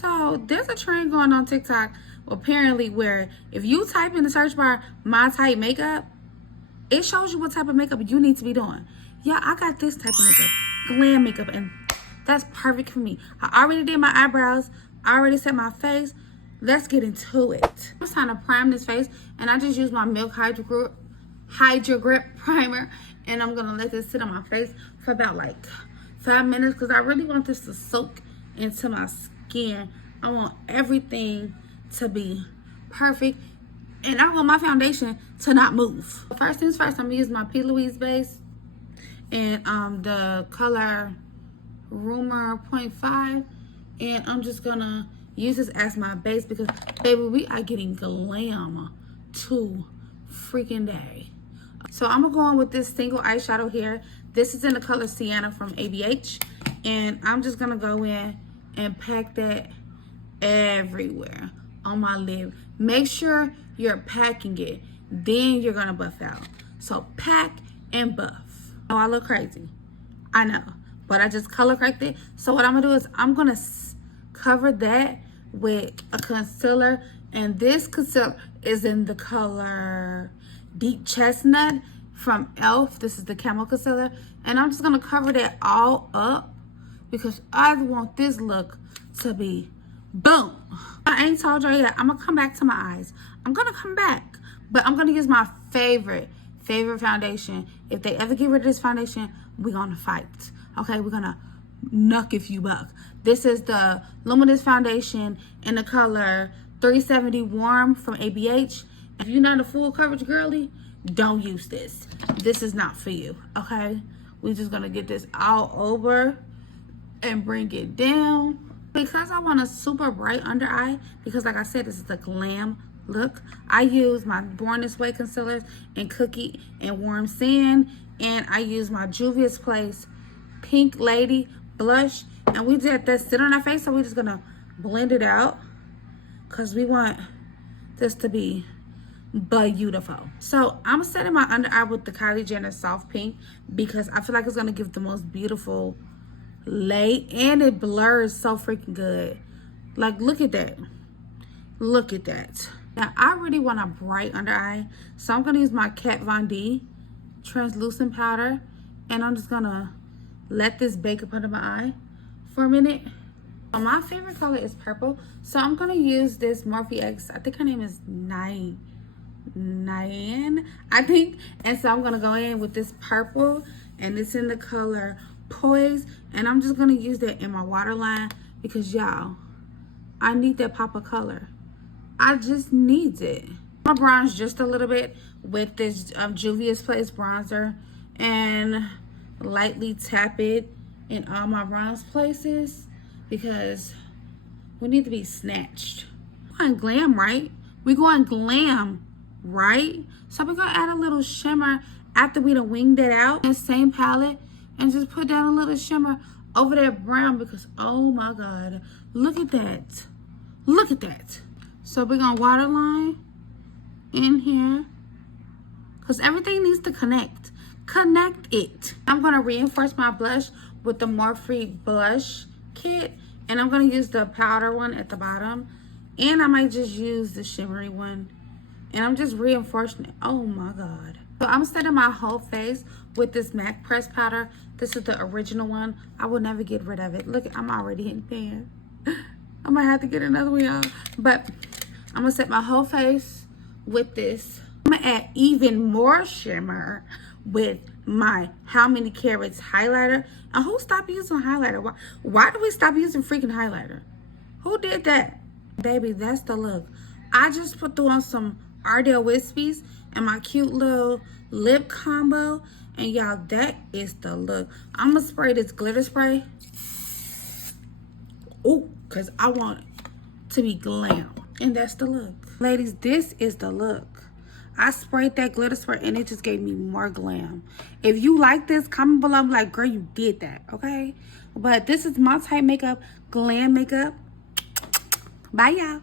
So there's a trend going on TikTok apparently where if you type in the search bar my type makeup, it shows you what type of makeup you need to be doing. Yeah, I got this type of makeup, glam makeup, and that's perfect for me. I already did my eyebrows. I already set my face. Let's get into it. It's time to prime this face, and I just use my Milk Hydro Grip primer, and I'm gonna let this sit on my face for about like 5 minutes because I really want this to soak into my skin. I want everything to be perfect, and I want my foundation to not move. First things first, I'm gonna use my P. Louise base and the color Rumor 0.5, and I'm just gonna use this as my base because baby, we are getting glam to freaking day. So I'm gonna go on with this single eyeshadow here. This is in the color Sienna from ABH, and I'm just gonna go in and pack that everywhere on my lid. Make sure you're packing it, then you're gonna buff out. So pack and buff. Oh, I look crazy, I know, but I just color correct it. So what I'm gonna do is I'm gonna cover that with a concealer, and this concealer is in the color Deep Chestnut from e.l.f. This is the Camo Concealer, and I'm just gonna cover that all up because I want this look to be boom. I ain't told y'all yet, I'm gonna come back to my eyes. I'm gonna come back, but I'm gonna use my favorite foundation. If they ever get rid of this foundation, we're gonna fight. Okay, we're gonna nuck if you buck. This is the Luminous Foundation in the color 370 Warm from ABH. If you're not a full coverage girly, don't use this. This is not for you, okay? We're just gonna get this all over and bring it down. Because I want a super bright under eye, because like I said, this is the glam look, I use my Born This Way concealers in Cookie and Warm Sand, and I use my Juvia's Place Pink Lady blush, and we let that sit on our face, so we're just gonna blend it out because we want this to be beautiful. So I'm setting my under eye with the Kylie Jenner Soft Pink because I feel like it's gonna give the most beautiful lay, and it blurs so freaking good. Like, look at that. Look at that. Now, I really want a bright under eye, so I'm gonna use my Kat Von D translucent powder, and I'm just gonna let this bake up under my eye for a minute. My favorite color is purple, so I'm gonna use this Morphe X. I think her name is Nyan, I think. And so I'm gonna go in with this purple, and it's in the color Poise, and I'm just gonna use that in my waterline because y'all, I need that pop of color. I just need it. I'm gonna bronze just a little bit with this Juvia's Place bronzer and lightly tap it in all my bronze places because we need to be snatched. We're going glam, right? We're going glam, right? So we're gonna add a little shimmer after we done winged it out. That same palette, and just put down a little shimmer over that brown because, oh my God, look at that. Look at that. So we're gonna waterline in here because everything needs to connect. Connect it. I'm gonna reinforce my blush with the Morphe blush kit, and I'm gonna use the powder one at the bottom, and I might just use the shimmery one, and I'm just reinforcing it. Oh my God. So I'm setting my whole face with this MAC press powder. This is the original one. I will never get rid of it. Look, I'm already in pan. I might have to get another one, y'all. But I'm gonna set my whole face with this. I'm gonna add even more shimmer with my How Many Carats highlighter. And who stopped using highlighter? Why do we stop using freaking highlighter? Who did that? Baby, that's the look. I just put on some Ardell Wispies and my cute little lip combo, and y'all, that is the look. I'm gonna spray this glitter spray. Oh, because I want it to be glam, and that's the look. Ladies, this is the look. I sprayed that glitter spray and it just gave me more glam. If you like this, comment below. I'm like, girl, you did that, okay? But this is my type makeup, glam makeup. Bye, y'all.